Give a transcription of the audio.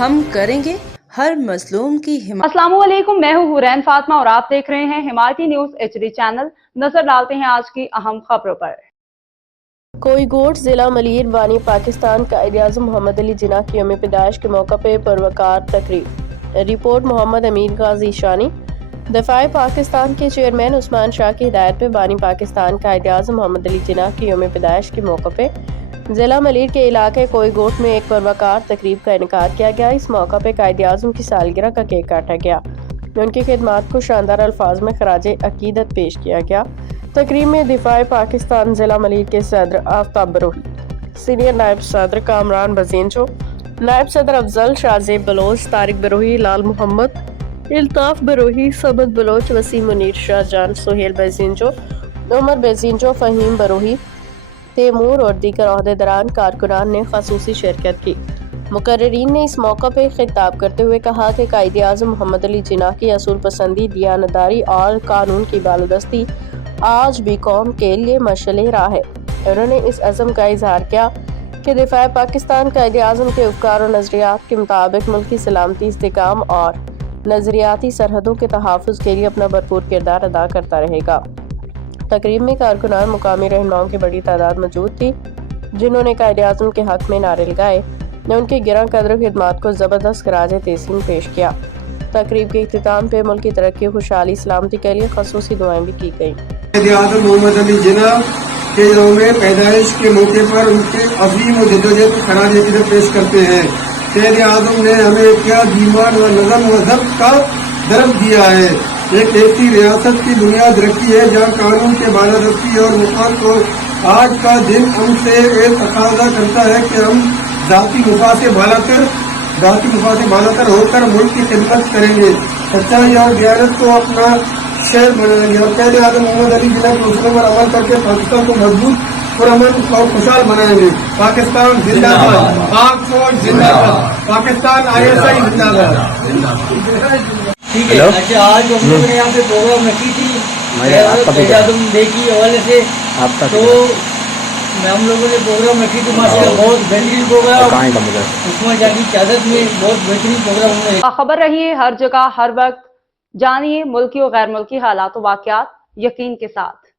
ہم کریں گے ہر مظلوم کی حمایت۔ السلام علیکم، میں ہوں حورین فاطمہ اور آپ دیکھ رہے ہیں حمایتی نیوز HD چینل۔ نظر ڈالتے ہیں آج کی اہم خبروں پر۔ کوئی گوٹ ضلع ملیر بانی پاکستان قائد اعظم محمد علی جناح کی یوم پیدائش کے موقع پہ پروقار تقریب۔ رپورٹ محمد امین غازی شانی۔ دفاع پاکستان کے چیئرمین عثمان شاہ کی ہدایت پہ بانی پاکستان قائد اعظم محمد علی جناح کی یوم پیدائش کے موقع پہ ضلع ملیر کے علاقے کوئی گوٹ میں ایک پروقار تقریب کا انعقاد کیا گیا۔ اس موقع پہ قائد اعظم کی سالگرہ کا کیک کاٹا گیا۔ ان کی خدمات کو شاندار الفاظ میں خراج عقیدت پیش کیا گیا۔ تقریب میں دفاع پاکستان ضلع ملیر کے صدر آفتاب بروہی، سینئر نائب صدر کامران بزینچو، نائب صدر افضل شاہزیب بلوچ، طارق بروہی، لال محمد، الطاف بروہی، سبت بلوچ، وسیم منیر شاہ جان، سہیل بزینچو، عمر بزینچو، فہیم بروہی، تیمور اور دیگر عہدیداران کارکنان نے خصوصی شرکت کی۔ مقررین نے اس موقع پہ خطاب کرتے ہوئے کہا کہ قائد اعظم محمد علی جناح کی اصول پسندی، دیانتداری اور قانون کی بالادستی آج بھی قوم کے لیے مشعل راہ ہے۔ انہوں نے اس عزم کا اظہار کیا کہ دفاع پاکستان قائد اعظم کے افکار و نظریات کے مطابق ملکی سلامتی، استحکام اور نظریاتی سرحدوں کے تحفظ کے لیے اپنا بھرپور کردار ادا کرتا رہے گا۔ تقریب میں کارکنان، مقامی رہنماؤں کی بڑی تعداد موجود تھی، جنہوں نے قائد اعظم کے حق میں نعرے لگائے، نے ان کی گراں قدر خدمات کو زبردست خراج تحسین پیش کیا۔ تقریب کے اختتام پہ ملک کی ترقی، خوشحالی، سلامتی کے لیے خصوصی دعائیں بھی کی گئیں۔ قائد اعظم محمد علی جناح کے یوم پیدائش کے موقع پر ان کے عظیم و جدوجہد کو خراج عقیدت پیش کرتے ہیں۔ قائد اعظم نے ہمیں کیا ایمان و نظم و ضبط کا درس دیا ہے۔ ایک ایسی ریاست کی بنیاد رکھی ہے جہاں قانون کے بالادستی اور مفاد کو آج کا دن ہم سے ایک تقاضا کرتا ہے کہ ہم ذاتی مفاد سے بالا تر ہو کر ملک کی خدمت کریں گے، سچائی اور دیانت کو اپنا شہر بنائیں گے اور قائد اعظم محمد علی جناح کے اصولوں پر عمل کر کے پاکستان کو مضبوط، پرامن اور خوشحال بنائیں گے۔ پاکستان زندہ باد، پاک فوج زندہ باد، پاکستان ISI زندہ باد۔ ٹھیک ہے، اچھا آج ہم لوگوں نے یہاں پہ پروگرام رکھی تھی قائد اعظم ڈے کی حوالے سے، تو ہم لوگوں نے پروگرام رکھی تھی، ماشاء اللہ بہت بہترین پروگرام، عثمان شاہ کی قیادت میں بہت بہترین پروگرام ہم نے۔ خبر رہیے ہر جگہ ہر وقت، جانیے ملکی و غیر ملکی حالات و واقعات یقین کے ساتھ۔